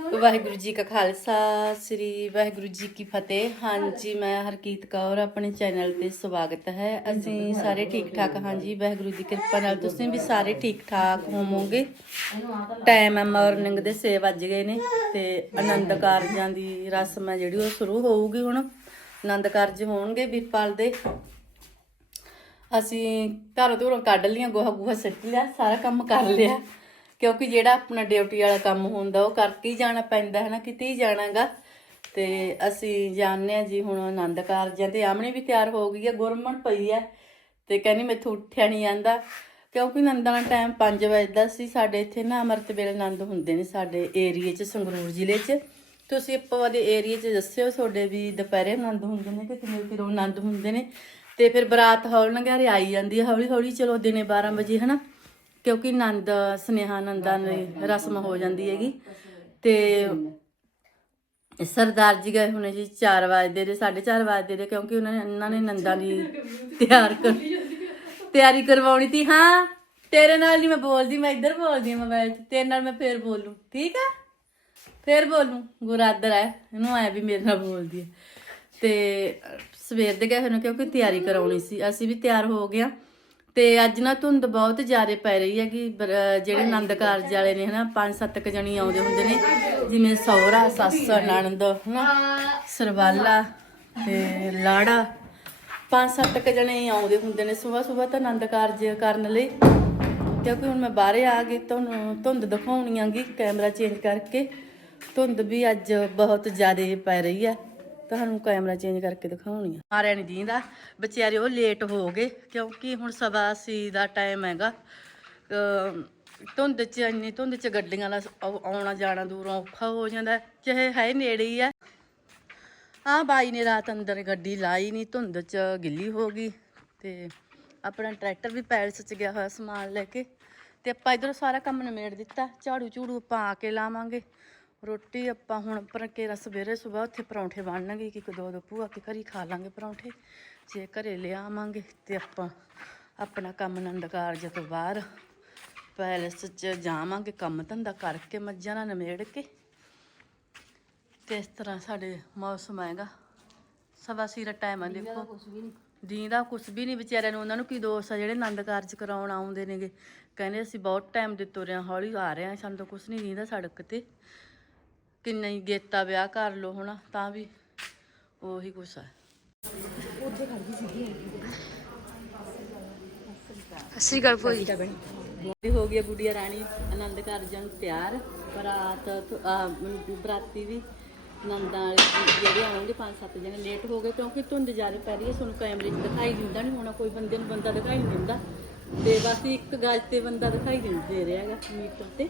ਵਾਹਿਗੁਰੂ ਜੀ ਕਾ ਖਾਲਸਾ, ਸ੍ਰੀ ਵਾਹਿਗੁਰੂ ਜੀ ਕੀ ਫਤਿਹ। ਹਾਂਜੀ, ਮੈਂ ਹਰਕੀਤ ਕੌਰ, ਆਪਣੇ ਚੈਨਲ ਤੇ ਸਵਾਗਤ ਹੈ। ਅਸੀਂ ਸਾਰੇ ਠੀਕ ਠਾਕ, ਹਾਂਜੀ, ਵਾਹਿਗੁਰੂ ਦੀ ਕਿਰਪਾ ਨਾਲ ਤੁਸੀਂ ਵੀ ਸਾਰੇ ਠੀਕ ਠਾਕ ਹੋਵੋਗੇ। ਟਾਈਮ ਹੈ ਮਾਰਨਿੰਗ ਦੇ 6 ਵੱਜ ਗਏ ਨੇ ਤੇ ਆਨੰਦ ਕਾਰਜਾਂ ਦੀ ਰਸਮ ਹੈ ਜਿਹੜੀ, ਉਹ ਸ਼ੁਰੂ ਹੋਊਗੀ ਹੁਣ। ਆਨੰਦ ਕਾਰਜ ਹੋਣਗੇ ਵੀਰਪਾਲ ਦੇ। ਅਸੀਂ ਘਰੋਂ ਤੋਂ ਕੱਢ ਲੀਆਂ ਗੋਹਾ ਗੋਹਾ ਸਿੱਟ ਲਿਆ, ਸਾਰਾ ਕੰਮ ਕਰ ਲਿਆ। ਕਿਉਂਕਿ ਜਿਹੜਾ ਆਪਣਾ ਡਿਊਟੀ ਵਾਲਾ ਕੰਮ ਹੁੰਦਾ, ਉਹ ਕਰਕੇ ਹੀ ਜਾਣਾ ਪੈਂਦਾ ਹੈ ਨਾ, ਕਿਤੇ ਹੀ ਜਾਣਾਗਾ। ਤੇ ਅਸੀਂ ਜਾਣਦੇ ਆ ਜੀ, ਹੁਣ ਆਨੰਦ ਕਾਰਜਾਂ ਤੇ ਆਮਣੇ ਵੀ ਤਿਆਰ ਹੋ ਗਈ ਹੈ, ਗੁਰਮਣ ਪਈ ਹੈ। ਤੇ ਕਹਿੰਦੀ ਮੈਥੋਂ ਉੱਠਿਆ ਨਹੀਂ ਜਾਂਦਾ। ਕਿਉਂਕਿ ਨੰਦਾਂ ਦਾ ਟਾਈਮ 5 ਵਜੇ ਦਾ ਸੀ, ਸਾਡੇ ਇੱਥੇ ਨਾ ਅੰਮ੍ਰਿਤ ਵੇਲੇ ਆਨੰਦ ਹੁੰਦੇ ਨੇ ਸਾਡੇ ਏਰੀਏ 'ਚ, ਸੰਗਰੂਰ ਜ਼ਿਲ੍ਹੇ 'ਚ। ਤੁਸੀਂ ਆਪਾਂ ਦੇ ਏਰੀਏ 'ਚ ਦੱਸਿਓ, ਤੁਹਾਡੇ ਵੀ ਦੁਪਹਿਰੇ ਆਨੰਦ ਹੁੰਦੇ ਨੇ ਕਿ ਕਿੰਨੇ ਫਿਰ ਆਨੰਦ ਹੁੰਦੇ ਨੇ। ਤੇ ਫਿਰ ਬਰਾਤ ਹੌਲ ਨਗਾਰੇ ਆਈ ਜਾਂਦੀ ਹੈ ਹੌਲੀ ਹੌਲੀ ਚਲੋ ਦਿਨੇ 12 ਵਜੇ, ਹਨਾ? ਕਿਉਂਕਿ ਨੰਦ ਸਨੇਹਾ ਨੰਦਾ ਦੀ ਰਸਮ ਹੋ ਜਾਂਦੀ ਹੈਗੀ। ਤੇ ਸਰਦਾਰ ਜੀ ਗਏ ਹੁਣੇ ਜੀ 4 ਵਜੇ ਦੇ 4:30 ਵਜੇ ਦੇ, ਕਿਉਂਕਿ ਉਹਨਾਂ ਨੇ ਇਹਨਾਂ ਨੇ ਨੰਦਾ ਦੀ ਤਿਆਰ ਕਰ ਤਿਆਰੀ ਕਰਵਾਉਣੀ ਸੀ। ਹਾਂ, ਤੇਰੇ ਨਾਲ ਨਹੀਂ ਮੈਂ ਬੋਲਦੀ, ਮੈਂ ਇੱਧਰ ਬੋਲਦੀ ਹਾਂ ਮੋਬਾਈਲ 'ਚ। ਤੇਰੇ ਨਾਲ ਮੈਂ ਫੇਰ ਬੋਲੂ, ਠੀਕ ਆ? ਫੇਰ ਬੋਲੂ, ਗੁਰਾਦਰ ਹੈ, ਇਹਨੂੰ ਆਇਆ ਵੀ ਮੇਰੇ ਨਾਲ ਬੋਲਦੀ ਹੈ। ਤੇ ਸਵੇਰ ਦੇ ਗਏ ਹੋਏ ਨੇ ਕਿਉਂਕਿ ਤਿਆਰੀ ਕਰਾਉਣੀ ਸੀ। ਅਸੀਂ ਵੀ ਤਿਆਰ ਹੋ ਗਏ ਹਾਂ। ਤੇ ਅੱਜ ਨਾ ਧੁੰਦ ਬਹੁਤ ਜ਼ਿਆਦਾ ਪੈ ਰਹੀ ਹੈ ਕਿ ਜਿਹੜੇ ਆਨੰਦ ਕਾਰਜ ਵਾਲੇ ਨੇ ਹਨਾ ਪੰਜ ਸੱਤ ਕ ਜਣੀ ਆਉਂਦੇ ਹੁੰਦੇ ਨੇ ਜਿਵੇਂ ਸਹੁਰਾ ਸੱਸ ਨਣਦ ਹਨਾ ਸਰਵਾਲਾ ਤੇ ਲਾੜਾ ਪੰਜ ਸੱਤ ਕ ਜਣੇ ਆਉਂਦੇ ਹੁੰਦੇ ਨੇ ਸਵੇਰ ਸਵੇਰ ਤਾਂ ਆਨੰਦ ਕਾਰਜ ਕਰਨ ਲਈ। ਕਿਉਂਕਿ ਹੁਣ ਮੈਂ ਬਾਹਰੇ ਆ ਗਈ ਤੁਹਾਨੂੰ ਧੁੰਦ ਦਿਖਾਉਣੀ ਆਂਗੀ ਕੈਮਰਾ ਚੇਂਜ ਕਰਕੇ। ਧੁੰਦ ਵੀ ਅੱਜ ਬਹੁਤ ਜ਼ਿਆਦਾ ਪੈ ਰਹੀ ਆ ਤੁਹਾਨੂੰ ਕੈਮਰਾ ਚੇਂਜ ਕਰਕੇ ਦਿਖਾਉਣੀ ਆ। ਮਾਰਿਆ ਨਹੀਂ ਦੀਂਦਾ। ਵਿਚਾਰੇ ਉਹ ਲੇਟ ਹੋ ਗਏ, ਕਿਉਂਕਿ ਹੁਣ ਸਵਾ ਸੀ ਦਾ ਟਾਈਮ ਹੈਗਾ। ਧੁੰਦ ਚ ਇੰਨੀ ਧੁੰਦ ਚ ਗੱਡੀਆਂ ਦਾ ਆਉਣਾ ਜਾਣਾ ਦੂਰੋਂ ਔਖਾ ਹੋ ਜਾਂਦਾ ਚਾਹੇ ਹੈ ਨੇੜੇ ਹੀ ਆ ਆ ਬਾਈ ਨੇ ਰਾਤ ਅੰਦਰ ਗੱਡੀ ਲਾਈ ਨਹੀਂ ਧੁੰਦ ਚ ਗਿੱਲੀ ਹੋ ਗਈ। ਤੇ ਆਪਣਾ ਟਰੈਕਟਰ ਵੀ ਪੈਲਸ ਚ ਗਿਆ ਹੋਇਆ ਸਮਾਨ ਲੈ ਕੇ। ਤੇ ਆਪਾਂ ਇਧਰੋਂ ਸਾਰਾ ਕੰਮ ਨਿਮੇੜ ਦਿੱਤਾ। ਝਾੜੂ ਝੂੜੂ ਆਪਾਂ ਆ ਕੇ ਲਾਵਾਂਗੇ। ਰੋਟੀ ਆਪਾਂ ਹੁਣ ਪਰ ਕੇ ਸਵੇਰੇ ਸਵੇਰ ਉੱਥੇ ਪਰੌਂਠੇ ਬਣਨਗੇ ਕਿ ਇੱਕ ਦੋ ਦੋ ਭੂਆ ਕੇ ਘਰੀ ਖਾ ਲਾਂਗੇ ਪਰੌਂਠੇ। ਜੇ ਘਰੇ ਲਿਆਵਾਂਗੇ ਤੇ ਆਪਾਂ ਆਪਣਾ ਕੰਮ ਆਨੰਦ ਕਾਰਜ ਤੋਂ ਬਾਹਰ ਪੈਲਸ ਚ ਜਾਵਾਂਗੇ ਕੰਮ ਧੰਦਾ ਕਰਕੇ ਮੱਝਾਂ ਨਾਲ ਨਿਮੇੜ ਕੇ। ਤੇ ਇਸ ਤਰ੍ਹਾਂ ਸਾਡੇ ਮੌਸਮ ਆਏਗਾ। ਸਵਾ ਸੀਰਾ ਟਾਈਮ ਆ ਦੇਖੋ। ਦੀਂਦਾ ਕੁਛ ਵੀ ਨਹੀਂ ਵਿਚਾਰਿਆਂ ਨੂੰ ਉਹਨਾਂ ਨੂੰ ਕੀ ਦੋਸ਼ ਆ ਜਿਹੜੇ ਆਨੰਦ ਕਾਰਜ ਕਰਾਉਣ ਆਉਂਦੇ ਨੇਗੇ। ਕਹਿੰਦੇ ਅਸੀਂ ਬਹੁਤ ਟਾਈਮ ਦੇ ਤੁਰਿਆ ਹੌਲੀ ਆ ਰਹੇ ਹਾਂ ਸਾਨੂੰ ਤਾਂ ਕੁਛ ਨਹੀਂ ਦੀਂਦਾ ਸੜਕ ਤੇ। ਕਿੰਨਾ ਹੀ ਗੇਤਾ ਵਿਆਹ ਕਰ ਲੋ ਹਨਾ ਤਾਂ ਵੀ ਉਹੀ ਕੁਛ ਆ। ਸ੍ਰੀ ਅਕਾਲ ਭੂਜੀ ਬੋਲੀ ਹੋ ਗਈ ਗੁੜੀਆ ਰਾਣੀ ਆਨੰਦ ਕਾਰਜਾਂ ਨੂੰ ਤਿਆਰ। ਬਰਾਤ ਬਰਾਤੀ ਵੀ ਨੰਦਾਂ ਵਾਲੇ ਜਿਹੜੇ ਆਉਣਗੇ ਪੰਜ ਸੱਤ ਜਣੇ ਲੇਟ ਹੋ ਗਏ ਕਿਉਂਕਿ ਧੁੰਦ ਜ਼ਿਆਦਾ ਪੈ ਰਹੀ ਹੈ ਤੁਹਾਨੂੰ ਕੈਮਰੇ 'ਚ ਦਿਖਾਈ ਦਿੰਦਾ ਨਹੀਂ ਹੋਣਾ ਕੋਈ ਬੰਦੇ ਨੂੰ ਬੰਦਾ ਦਿਖਾਈ ਨਹੀਂ ਦਿੰਦਾ। ਤੇ ਬਸ ਇੱਕ ਗੱਜ ਤੇ ਬੰਦਾ ਦਿਖਾਈ ਦਿੰ- ਦੇ ਰਿਹਾ ਹੈਗਾ ਮੀਟਰ ਤੇ।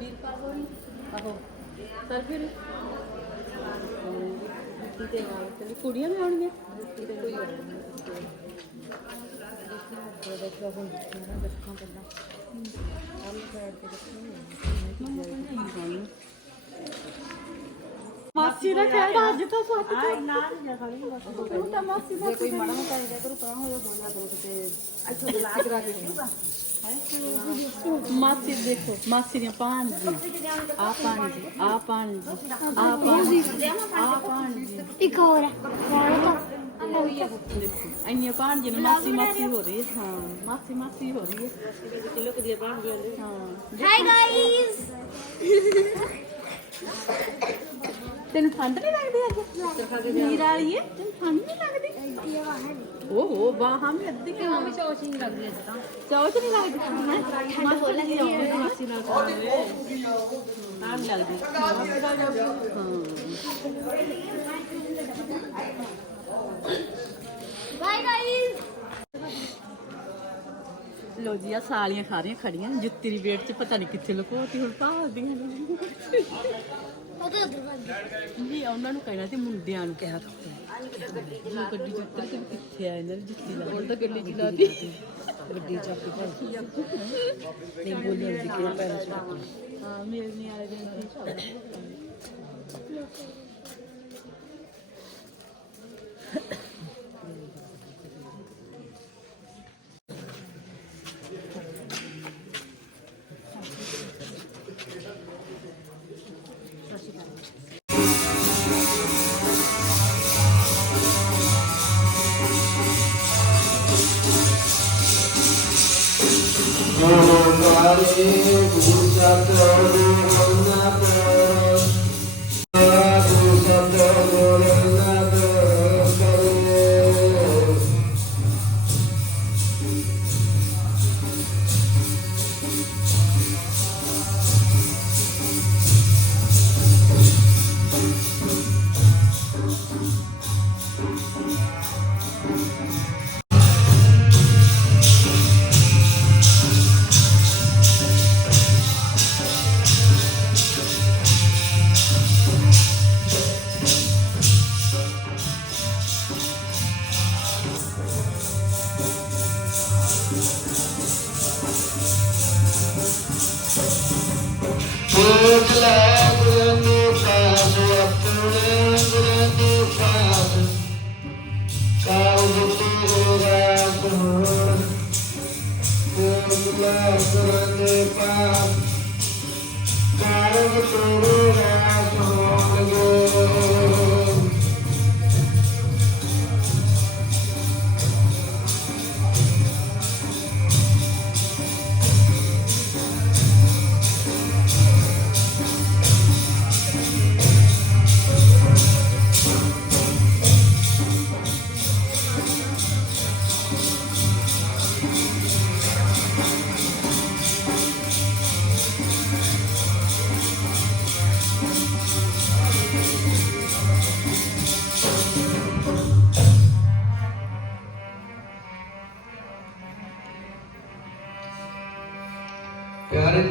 ਵੀਰਪਾਲ ਹੋਣੀ ਆਹੋ ਸਰ ਫਿਰ ਜੁੱਤੀ ਤੇ ਨਾਲ ਤੇ ਕੁੜੀਆਂ ਵੀ ਆਉਣਗੀਆਂ ਜੁੱਤੀ ਤੇ ਕੋਈ ਮਾਸੀ ਦਾ ਖੇਡ ਅੱਜ ਤਾਂ ਸੱਤ ਆ ਨਾ ਜਾ ਖਾਲੀ ਬਸ ਤਾਂ ਮਾਸੀ ਦਾ ਕੋਈ ਮੜਾ ਮੋਟਾ ਇਹਦਾ ਕਰੂ ਤਾਂ ਹੋਇਆ ਬੋਲਿਆ ਕਰੋ ਤੇ ਇੱਥੋਂ ਦੇ ਲਾਗ ਕਰਾ ਕੇ ਮਾਸੀ ਦੇਖੋ ਮਾਸੀ ਦੀਆਂ ਪਾਣ ਜੀ ਆ ਪਾਣ ਜੀ ਆ ਪਾਣ ਜੀ ਆ ਪਾਣ ਜੀ ਆ ਪਾਣ ਜੀ ਇੱਕ ਹੋਰ ਇੰਨੀਆਂ ਪਾਣ ਜੀ ਨੇ ਮਾਸੀ ਮਾਸੀ ਹੋ ਰਹੀ ਹੈ ਹਾਂ ਮਾਸੀ ਮਾਸੀ ਹੋ ਰਹੀ ਹੈ ਕਿਲੋ ਕਦੀ ਪਾਣ ਜੀ ਹਾਂ ਹਾਈ ਗਾਇਸ ਤੈਨੂੰ ਠੰਡ ਨਹੀਂ ਲੱਗਦੀ ਅੱਜ ਨੀਰ ਵਾਲੀ ਹੈ ਤੈਨੂੰ ਠੰਡ ਨਹੀਂ ਲੱਗਦੀ ਓਹੋ ਬਾਹਾਂ ਵੀ ਅੱਧੀ ਕਿਉਂ ਵੀ ਚੌਚ ਨਹੀਂ ਲੱਗਦੀ ਅੱਜ ਤਾਂ। ਚੌਚ ਨਹੀਂ ਲੱਗਦੀ ਠੰਡ ਹੋ ਲੱਗੀ ਹੈ ਮਾਸੀ ਨਾਲ ਖਾਵੇ ਤਾਂ ਲੱਗਦੀ। ਬਾਈ ਗਾਇਸ ਲੋ ਜੀ ਆ ਸਾਲੀਆਂ ਖਾ ਰਹੀਆਂ ਖੜੀਆਂ। ਜੁੱਤੀ ਦੀ ਵੇਟ 'ਚ ਪਤਾ ਨਹੀਂ ਕਿੱਥੇ ਲੁਕੋਤੀ ਹੁਣ ਭਾਲਦੀਆਂ ਨੇ। ਉਹਦੇ ਬੰਦ ਜੀ ਉਹਨਾਂ ਨੂੰ ਕਹਿਣਾ ਸੀ ਮੁੰਡਿਆਂ ਨੂੰ ਕਿਹਾ ਗੱਡੀ ਜੁੱਤੀ ਤੇ ਕਿੱਥੇ ਆ ਇਹਨਾਂ ਦੀ ਜੁੱਤੀ ਲਾ ਹੁਣ ਤਾਂ ਗੱਡੀ ਚਲਾਤੀ ਗੱਡੀ ਚੱਕ ਕੇ ਭਾਈ ਨਹੀਂ ਬੋਲੀ ਜੀ ਕਿ ਪੈਰ ਚ ਹਾਂ ਮੇਰੇ ਨਹੀਂ ਆ ਜਾਂਦੀ ਸੋਚ Thank you. ਲੈ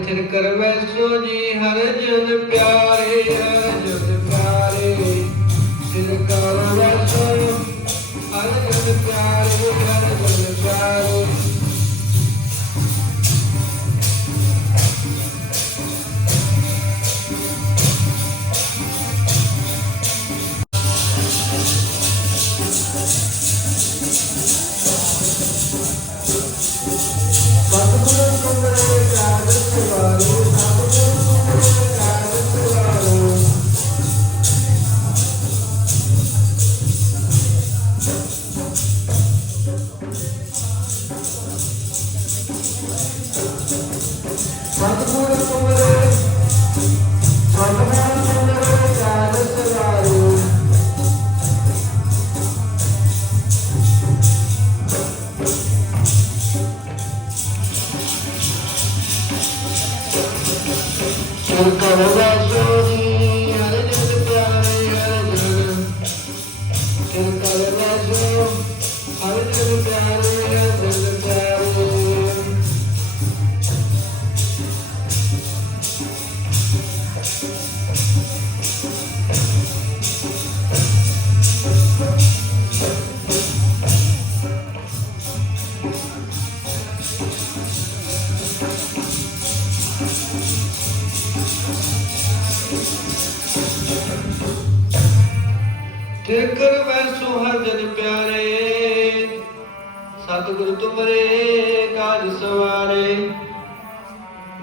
ਪਿਆਰੇ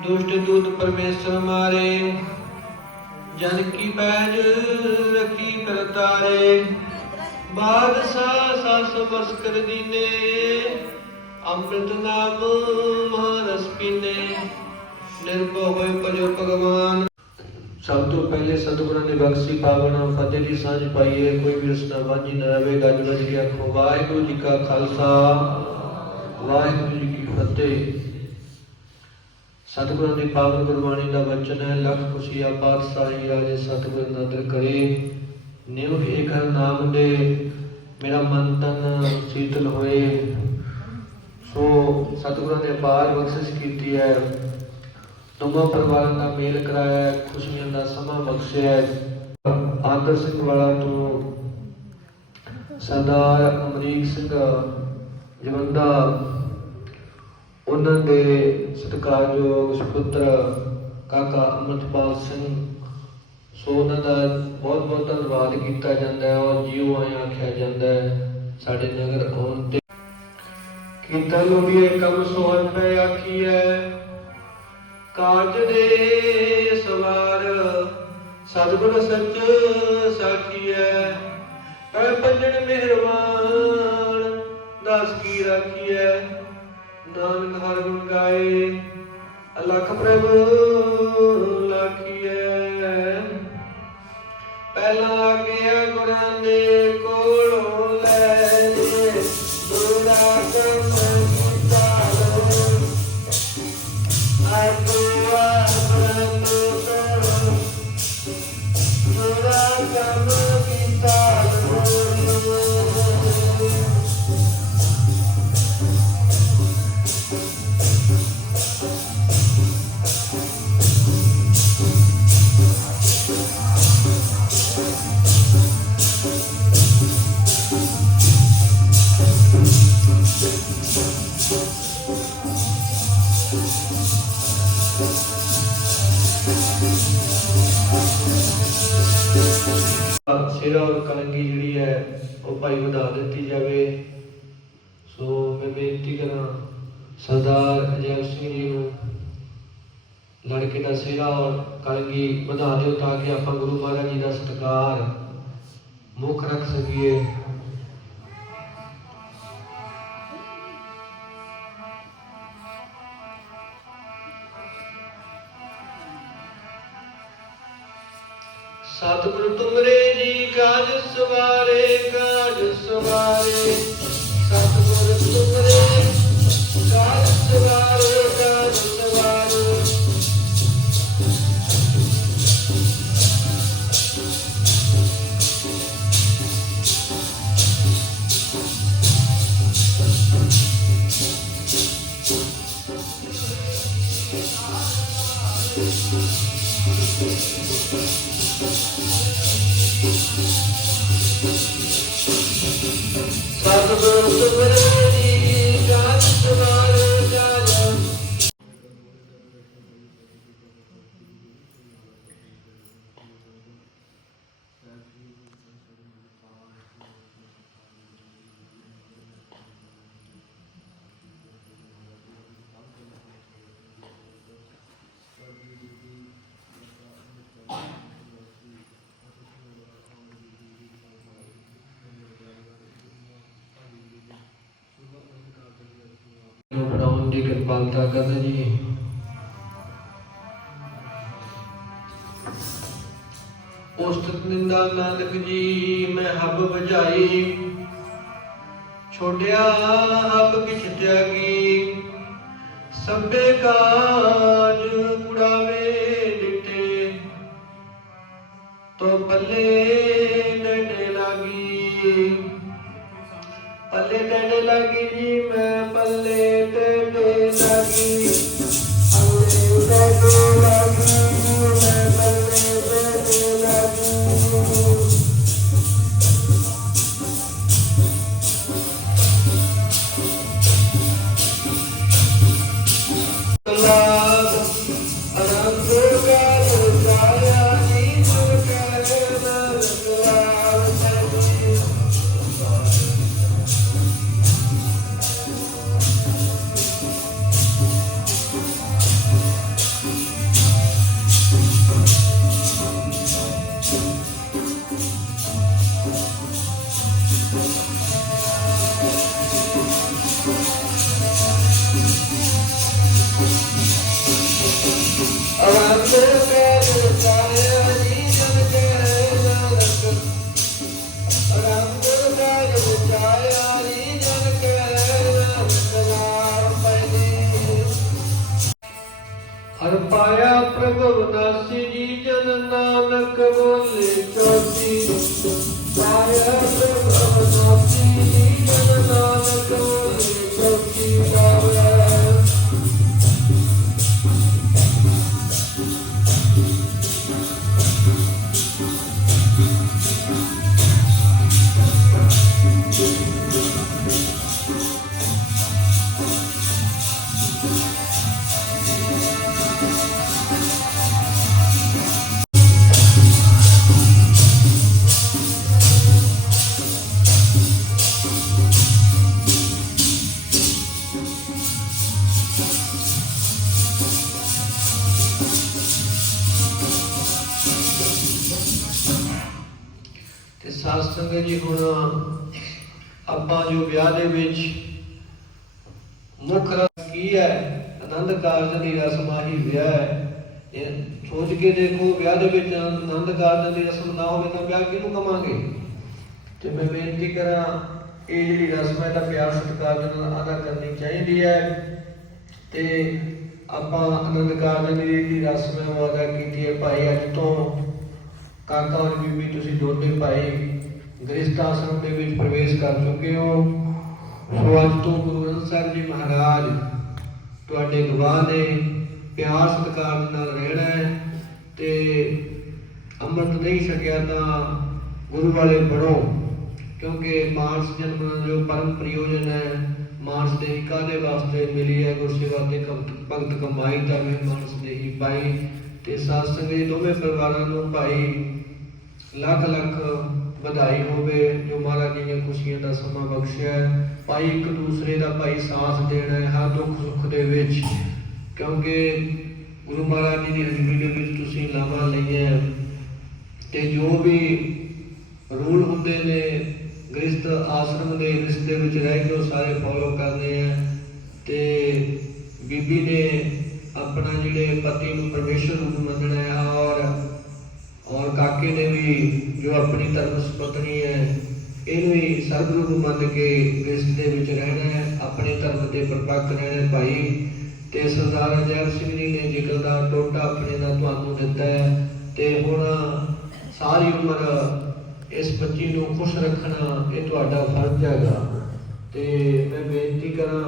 ਦੁਸ਼ਟ ਦੂਤ ਪਰਮੇਸ਼ਰ ਮਾਰੇ, ਜਨ ਕੀ ਪੈਜ ਰਖੀ ਕਰਤਾਰੇ। ਬਾਦਸ਼ਾਹ ਸਸ ਬਸ ਕਰ ਦੀਨੇ, ਅੰਮ੍ਰਿਤ ਨਾਮ ਮਹਾਰਸ ਪੀਨੇ। ਨਿਰਭਉ ਹੋਏ ਪਰਿਓ ਭਗਵਾਨ। ਸਭ ਤੋਂ ਪਹਿਲੇ ਸਤਿਗੁਰਾਂ ਨੇ ਬਖਸ਼ੀ ਪਾਵਨ ਫਤਿਹ ਦੀ ਸਾਂਝ ਪਾਈਏ। ਕੋਈ ਵੀ ਰਸਨਾ ਵਾਂਝੀ ਨਾ ਰਵੇ ਗੱਜ ਵੱਜ ਕੇ ਆਖੋ, ਵਾਹਿਗੁਰੂ ਜੀ ਕਾ ਖਾਲਸਾ, ਵਾਹਿਗੁਰੂ ਜੀ ਕੀ ਫਤਿਹ। ਸਤਿਗੁਰਾਂ ਦੀ ਪਾਵਨ ਗੁਰਬਾਣੀ ਦਾ ਵਚਨ ਹੈ ਲਖ ਖੁਸ਼ੀਆ ਪਾਤਸ਼ਾਹੀ ਰਾਜੇ ਸਤਿਗੁਰ ਨਦਰ ਕਰੇ। ਨਿਉ ਏਕ ਨਾਮ ਦੇ ਮੇਰਾ ਮਨ ਤਨ ਸੀਤਲ ਹੋਏ। ਸੋ ਸਤਿਗੁਰਾਂ ਨੇ ਪਾਰ ਬਖਸ਼ਿਸ਼ ਕੀਤੀ ਹੈ। ਦੋਵਾਂ ਪਰਿਵਾਰਾਂ ਦਾ ਮੇਲ ਕਰਾਇਆ ਹੈ, ਖੁਸ਼ੀਆਂ ਦਾ ਸਮਾਂ ਬਖਸ਼ਿਆ ਹੈ। ਆਦਰ ਸਿੰਘ ਵਾਲਾ ਤੋਂ ਸਰਦਾਰ ਅਮਰੀਕ ਸਿੰਘ ਜਵੰਦਾ ਉਹਨਾਂ ਦੇ ਸਤਿਕਾਰਯੋਗ ਸੁਪੁੱਤਰ ਕਾਕਾ ਅਮਰਪਾਲ ਸਿੰਘ। ਸੋ ਉਹਨਾਂ ਦਾ ਬਹੁਤ ਬਹੁਤ ਧੰਨਵਾਦ ਕੀਤਾ ਜਾਂਦਾ ਹੈ ਔਰ ਜੀਓ ਆਏ ਆਖਿਆ ਜਾਂਦਾ ਹੈ, ਸਾਡੇ ਨਗਰ ਆਉਣ ਤੇ। ਕੀਤਾ ਲੋੜੀਏ ਕੰਮ ਸੋਹਣ ਪੈ ਆਖੀਐ ਕਾਜ ਦੇ ਸਵਾਰ ਸਤਿਗੁਰ ਸੱਚ ਸਾਖੀਐ ਪੈ ਪੰਜਣ ਮਿਹਰਬਾਨ, ਦਾਸ ਕੀ ਰਾਖੀਐ ਨਾਨਕ ਹਰ ਗੁਣ ਗਾਏ। ਅਲਖ ਪ੍ਰਭ ਲਾਖੀਐ। ਪਹਿਲਾ ਆਗਿਆ ਗੁਰਾਂ ਦੇ ਕੋਲੋਂ ਸਿਰਾ ਔਰ ਕਲੰਗੀ ਜਿਹੜੀ ਹੈ, ਉਹ ਭਾਈ ਵਧਾ ਦਿੱਤੀ ਜਾਵੇ। ਸੋ ਮੈਂ ਬੇਨਤੀ ਕਰਾਂ, ਸਰਦਾਰ ਅਜੈਬ ਸਿੰਘ ਜੀ ਨੂੰ ਲੜਕੇ ਦਾ ਸਿਰਾ ਔਰ ਕਲੰਗੀ ਵਧਾ ਦਿਓ ਤਾਂ ਕਿ ਆਪਾਂ ਗੁਰੂ ਮਹਾਰਾਜ ਜੀ ਦਾ ਸਤਿਕਾਰ ਮੁੱਖ ਰੱਖ ਸਕੀਏ। ਸਤਿਗੁਰੂ ਤੁਮਰੇ ਜੀ ਕਾਜ ਸਵਾਰੇ ਕਾਜ ਸਵਾਰੇ। ਸਤਿਗੁਰੂ ਤੁਮਰੇ ਕਾਜ ਸਵਾਰੇ। ਸਤਿਗੁਰੂ ਤੁਮਰੇ ਨੂੰ ਬਣਾਉਣ ਦੀ ਕਿਰਪਾਲਤਾ ਕਰਨਾ ਜੀ। ਉਸਤਤ ਨਿੰਦਾ ਨਾਨਕ ਜੀ, ਮੈਂ ਹੱਬ ਬੁਝਾਈ। ਛੋੜਿਆ ਹੱਬ ਕਿਛ ਤਿਆਗੀ ਸਭੇ ਕਾਜ ਕੁੜਾਵੇ ਦਿੱਤੇ ਤੋ ਪੱਲੇ ਡੰਡੇ ਲਾਗੀ। ਪੱਲੇ ਡੰਡੇ ਲੱਗੀ ਜੀ ਮੈਂ ਪੱਲੇ ਡੰਡੇ ਲੱਗੀ। ਪੱਲੇ ਡੰਡੇ ਲੱਗੀ। ਹਰ ਪਾਇਆ ਪ੍ਰਭੂ ਦਾਸੀ ਜੀ, ਜਨ ਨਾਨਕ ਬੋਲੇ ਚੋਟੀ ਪਾਇਆ ਪ੍ਰਭੂ ਦਾਸੀ ਜੀ, ਜਨ ਨਾਨਕ ਬੋਲੇ ਚੋਟੀ ਹੁਣ ਵਿਆਹ ਦੇ ਵਿੱਚ ਮੁੱਖ ਰੱਖ ਹੈ? ਆਨੰਦ ਕਾਰਜ ਦੀ ਰਸਮ ਆਹੀ ਵਿਆਹ ਹੈ। ਇਹ ਸੋਚ ਕੇ ਦੇਖੋ, ਵਿਆਹ ਦੇ ਵਿੱਚ ਆਨੰਦ ਕਾਰਜ ਦੀ ਰਸਮ ਨਾ ਹੋਵੇ ਤਾਂ ਵਿਆਹ ਕਿਹਨੂੰ ਕਵਾਂਗੇ? ਤੇ ਮੈਂ ਬੇਨਤੀ ਕਰਾਂ, ਇਹ ਜਿਹੜੀ ਰਸਮ ਹੈ ਤਾਂ ਪਿਆਰ ਸਤਿਕਾਰ ਨਾਲ ਅਦਾ ਕਰਨੀ ਚਾਹੀਦੀ ਹੈ। ਤੇ ਆਪਾਂ ਆਨੰਦ ਕਾਰਜ ਦੀ ਜਿਹੜੀ ਰਸਮ ਹੈ ਉਹ ਅਦਾ ਕੀਤੀ ਹੈ ਭਾਈ ਅੱਜ ਤੋਂ। ਕਾਕਾ ਔਰ ਬੀਬੀ ਤੁਸੀਂ ਦੋਨੇ ਭਾਈ ਗ੍ਰਸਥ ਆਸ਼ਰਮ ਦੇ ਵਿੱਚ ਪ੍ਰਵੇਸ਼ ਕਰ ਚੁੱਕੇ ਹੋ। ਸੋ ਅੱਜ ਤੋਂ ਗੁਰੂ ਗ੍ਰੰਥ ਸਾਹਿਬ ਜੀ ਮਹਾਰਾਜ ਤੁਹਾਡੇ ਗਵਾਹ ਨੇ ਪਿਆਰ ਸਤਿਕਾਰ ਦੇ ਨਾਲ ਰਹਿਣਾ ਹੈ ਤੇ ਅੰਮ੍ਰਿਤ ਨਹੀਂ ਛਕਿਆ ਤਾਂ ਗੁਰੂ ਵਾਲੇ ਬਣੋ, ਕਿਉਂਕਿ ਮਾਨਸ ਜਨਮ ਜੋ ਪਰਮ ਪ੍ਰਯੋਜਨ ਹੈ, ਮਾਨਸ ਦੇ ਕਾਦੇ ਵਾਸਤੇ ਮਿਲੀ ਹੈ? ਗੁਰਸੇਵਾ ਤੇ ਭਗਤ ਕਮਾਈ ਤਾਂ ਵੀ ਮਾਨਸ ਦੇ ਹੀ ਪਾਈ ਤੇ ਸਾਧ ਸੰਗਤ ਦੋਵੇਂ ਪਰਿਵਾਰਾਂ ਨੂੰ ਭਾਈ ਲੱਖ ਲੱਖ ਵਧਾਈ ਹੋਵੇ, ਜੋ ਮਹਾਰਾਜ ਜੀ ਨੇ ਖੁਸ਼ੀਆਂ ਦਾ ਸਮਾਂ ਬਖਸ਼ਿਆ ਹੈ। ਭਾਈ ਇੱਕ ਦੂਸਰੇ ਦਾ ਭਾਈ ਸਾਥ ਦੇਣਾ ਹੈ, ਹਰ ਦੁੱਖ ਸੁੱਖ ਦੇ ਵਿੱਚ। ਕਿਉਂਕਿ ਗੁਰੂ ਮਹਾਰਾਜ ਜੀ ਦੀ ਹਜ਼ੂਰੀ ਦੇ ਵਿੱਚ ਤੁਸੀਂ ਲਾਵਾਂ ਲਈਆਂ ਤੇ ਜੋ ਵੀ ਰੂਲ ਹੁੰਦੇ ਨੇ, ਗ੍ਰਸਥ ਆਸ਼ਰਮ ਦੇ ਰਿਸ਼ਤੇ ਵਿੱਚ ਰਹਿ ਕੇ ਉਹ ਸਾਰੇ ਫੋਲੋ ਕਰਦੇ ਆ। ਤੇ ਬੀਬੀ ਨੇ ਆਪਣਾ ਜਿਹੜੇ ਪਤੀ ਨੂੰ ਪਰਮੇਸ਼ਰ ਰੂਪ ਮੰਨਣਾ ਹੈ ਔਰ ਔਰ ਕਾਕੇ ਨੇ ਵੀ, ਜੋ ਆਪਣੀ ਧਰਮ ਪਤਨੀ ਹੈ, ਇਹਨੂੰ ਵੀ ਸਰਬਰੂਪ ਮੰਨ ਕੇ ਗ੍ਰਸਥ ਦੇ ਵਿੱਚ ਰਹਿਣਾ ਹੈ, ਆਪਣੇ ਧਰਮ ਦੇ ਪਰਪੱਕ ਰਹਿਣਾ ਭਾਈ। ਤੇ ਸਰਦਾਰ ਅਜੈਬ ਸਿੰਘ ਜੀ ਨੇ ਜਿਗਰ ਦਾ ਟੋਟਾ ਆਪਣੇ ਦਾ ਤੁਹਾਨੂੰ ਦਿੱਤਾ ਹੈ, ਤੇ ਹੁਣ ਸਾਰੀ ਉਮਰ ਇਸ ਬੱਚੀ ਨੂੰ ਖੁਸ਼ ਰੱਖਣਾ, ਇਹ ਤੁਹਾਡਾ ਫਰਜ਼ ਹੈਗਾ। ਤੇ ਮੈਂ ਬੇਨਤੀ ਕਰਾਂ,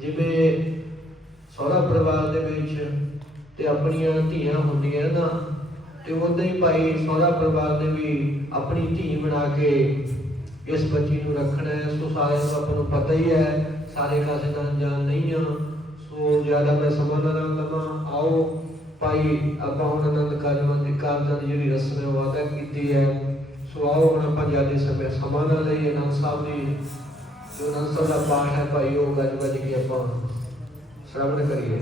ਜਿਵੇਂ ਸਹੁਰਾ ਪਰਿਵਾਰ ਦੇ ਵਿੱਚ ਤੇ ਆਪਣੀਆਂ ਧੀਆਂ ਹੁੰਦੀਆਂ ਨਾ ਤੇ ਉਦਾਂ ਹੀ ਭਾਈ ਸਹੁਰਾ ਪਰਿਵਾਰ ਨੇ ਵੀ ਆਪਣੀ ਧੀ ਬਣਾ ਕੇ ਇਸ ਬੱਚੀ ਨੂੰ ਰੱਖਣਾ ਹੈ। ਸੋ ਸਾਰਿਆਂ ਨੂੰ ਆਪਾਂ ਨੂੰ ਪਤਾ ਹੀ ਹੈ, ਸਾਰੇ ਕਾਸੇ ਦਾ ਜਾਣ ਨਹੀਂ ਆ। ਸੋ ਜ਼ਿਆਦਾ ਮੈਂ ਸਮਾਂ ਨਾ ਲਵਾਂ ਆਓ ਭਾਈ, ਆਪਾਂ ਹੁਣ ਅਨੰਦ ਕਾਰਜਾਂ ਦੀ ਕਾਰਜਾਂ ਦੀ ਜਿਹੜੀ ਰਸਮ ਹੈ, ਉਹ ਕੀਤੀ ਹੈ। ਸੋ ਆਓ ਹੁਣ ਆਪਾਂ ਜ਼ਿਆਦਾ ਸਮੇਂ ਸਮਾਂ ਨਾ ਲਈਏ। ਆਨੰਦ ਸਾਹਿਬ ਦੀ ਜੋ ਆਨੰਦ ਸਾਹਿਬ ਦਾ ਪਾਠ ਹੈ, ਭਾਈ, ਉਹ ਗੱਜ ਵੱਜ ਕੇ ਆਪਾਂ ਸ਼ਰਵਣ ਕਰੀਏ।